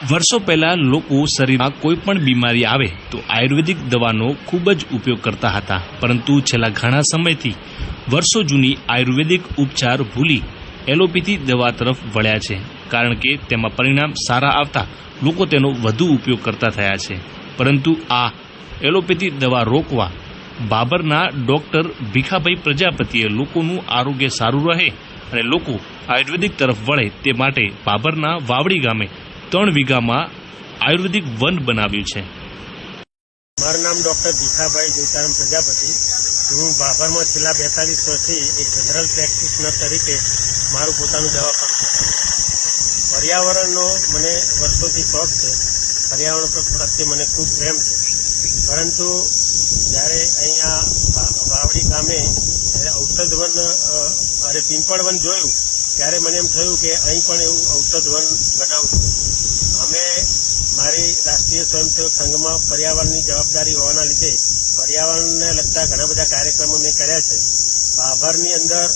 વર્ષો પહેલા લોકો શરીરમાં કોઈ પણ બીમારી આવે તો આયુર્વેદિક દવાનો ખૂબ જ ઉપયોગ કરતા હતા. પરંતુ છેલ્લા ઘણા સમયથી વર્ષો જૂની આયુર્વેદિક ઉપચાર ભૂલી એલોપેથી દવા તરફ વળ્યા છે, કારણ કે તેમાં પરિણામ સારા આવતા લોકો તેનો વધુ ઉપયોગ કરતા થયા છે. પરંતુ આ એલોપેથી દવા રોકવા બાબરના ડોક્ટર ભીખાભાઈ પ્રજાપતિએ લોકોનું આરોગ્ય સારું રહે અને લોકો આયુર્વેદિક તરફ વળે તે માટે બાબરના વાવડી ગામે ત્રણ વીઘામાં આયુર્વેદિક વન બનાવ્યું છે. મારું નામ ડૉક્ટર ભીખાભાઈ જયતારામ પ્રજાપતિ. હું ભાભરમાં છેલ્લા બેતાલીસ વર્ષથી એક જનરલ પ્રેક્ટિશનર તરીકે મારું પોતાનું દવાખાનું ચલાવું છું. પર્યાવરણનો મને વર્ષોથી શોખ છે. પર્યાવરણ પ્ર- પ્રત્યે મને ખૂબ પ્રેમ છે. પરંતુ જ્યારે અહીંયા વાવડી ગામે જ્યારે ઔષધ વન અ, અરે પિંપળ વન જોયું ત્યારે મને એમ થયું કે અહીં પણ એવું ઔષધ વન બનાવવું અમે મારી રાષ્ટ્રીય સ્વયંસેવક સંઘમાં પર્યાવરણની જવાબદારી હોવાના લીધે પર્યાવરણને લગતા ઘણા બધા કાર્યક્રમો મેં કર્યા છે. ભાભરની અંદર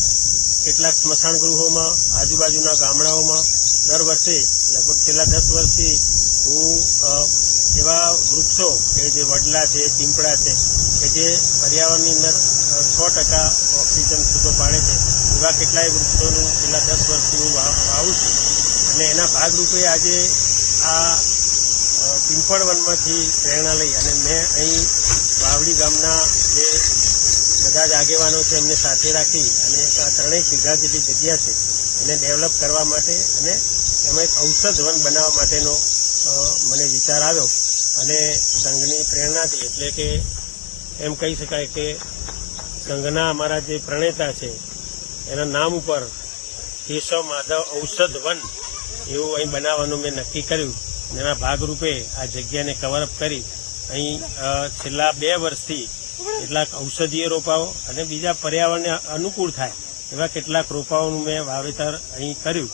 કેટલાક સ્મશાન ગૃહોમાં, આજુબાજુના ગામડાઓમાં દર વર્ષે, લગભગ છેલ્લા દસ વર્ષથી હું એવા વૃક્ષો કે જે વડલા છે, પીંપળા છે, કે જે પર્યાવરણની અંદર સો ટકા ઓક્સિજન છૂટો પાડે છે, એવા કેટલાય વૃક્ષોનું છેલ્લા દસ વર્ષથી હું વાવું છું. અને એના ભાગરૂપે આજે આ પિંપળ વનમાંથી પ્રેરણા લઈ અને મેં અહીં વાવડી ગામના જે બધા જ આગેવાનો છે, એમને સાથે રાખી અને ત્રણેય વીઘા જેટલી જગ્યા છે, એને ડેવલપ કરવા માટે અને એમાં એક ઔષધ વન બનાવવા માટેનો મને વિચાર આવ્યો અને સંઘની પ્રેરણાથી એટલે કે એમ કહી શકાય કે સંઘના અમારા જે પ્રણેતા છે, એના નામ ઉપર કેશવ માધવ ઔષધ વન એવું અહીં બનાવવાનું મેં નક્કી કર્યું. એના ભાગરૂપે આ જગ્યાને કવરઅપ કરી અહીં છેલ્લા બે વર્ષથી કેટલાક ઔષધીય રોપાઓ અને બીજા પર્યાવરણને અનુકૂળ થાય એવા કેટલાક રોપાઓનું મેં વાવેતર અહીં કર્યું.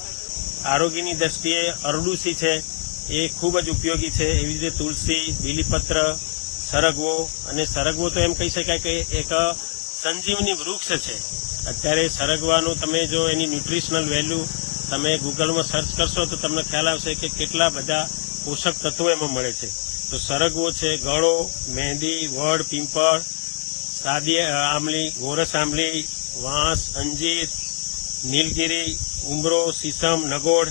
આરોગ્યની દ્રષ્ટિએ અરડુસી છે, એ ખૂબ જ ઉપયોગી છે. એવી રીતે તુલસી, બીલીપત્ર, સરગવો અને સરગવો તો એમ કહી શકાય કે એક સંજીવની વૃક્ષ છે. અત્યારે સરગવાનું તમે જો એની ન્યુટ્રિશનલ વેલ્યુ તમે ગૂગલમાં સર્ચ કરશો તો તમને ખ્યાલ આવશે કે કેટલા બધા પોષક તત્વો એમાં મળે છે. તો સરગવો છે, ગળો, મહેંદી, વડ, પીંપળ, સાદી આમલી ગોરસ આમલી વાંસ, અંજીર, નીલગીરી, ઉમરો સીસમ નગોડ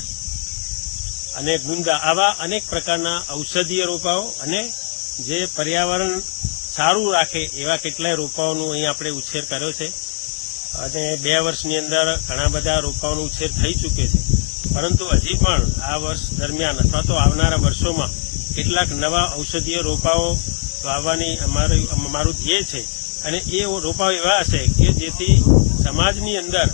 અને ગુંદા. આવા અનેક પ્રકારના ઔષધીય રોપાઓ અને જે પર્યાવરણ સારું રાખે એવા કેટલાય રોપાઓનું અહીં આપણે ઉછેર કર્યો છે. અને બે વર્ષની અંદર ઘણા બધા રોપાઓનો ઉછેર થઈ ચૂક્યો છે. પરંતુ હજી પણ આ વર્ષ દરમિયાન અથવા તો આવનારા વર્ષોમાં કેટલાક નવા ઔષધીય રોપાઓ વાવવાની અમારું અમારું ધ્યેય છે. અને એ રોપાઓ એવા હશે કે જેથી સમાજની અંદર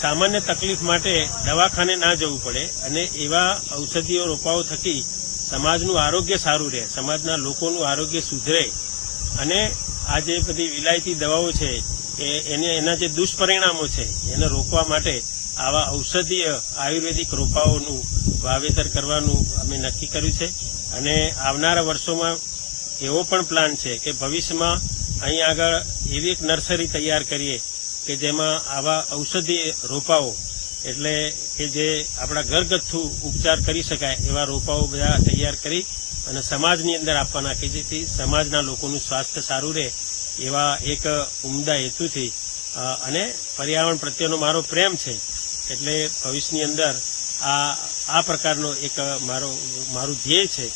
સામાન્ય તકલીફ માટે દવાખાને ના જવું પડે અને એવા ઔષધીય રોપાઓ થકી સમાજનું આરોગ્ય સારું રહે, સમાજના લોકોનું આરોગ્ય સુધરે. અને આ જે બધી વિલાયતી દવાઓ છે, એ એને એના જે દુષ્પરિણામો છે, એને રોકવા માટે આવા ઔષધીય આયુર્વેદિક રોપાઓનું વાવેતર કરવાનું અમે નક્કી કર્યું છે. અને આવનારા વર્ષોમાં એવો પણ પ્લાન છે કે ભવિષ્યમાં અહીં આગળ એવી એક નર્સરી તૈયાર કરીએ કે જેમાં આવા ઔષધીય રોપાઓ, એટલે કે જે આપણા ઘરગથ્થુ ઉપચાર કરી શકાય એવા રોપાઓ બધા તૈયાર કરી અને સમાજની અંદર આપવાના કે જેથી સમાજના લોકોનું સ્વાસ્થ્ય સારું રહે એવા એક ઉમદા હેતુથી અને પર્યાવરણ પ્રત્યેનો મારો પ્રેમ છે. એટલે ભવિષ્યની અંદર આ આ પ્રકારનો એક મારો મારું ધ્યેય છે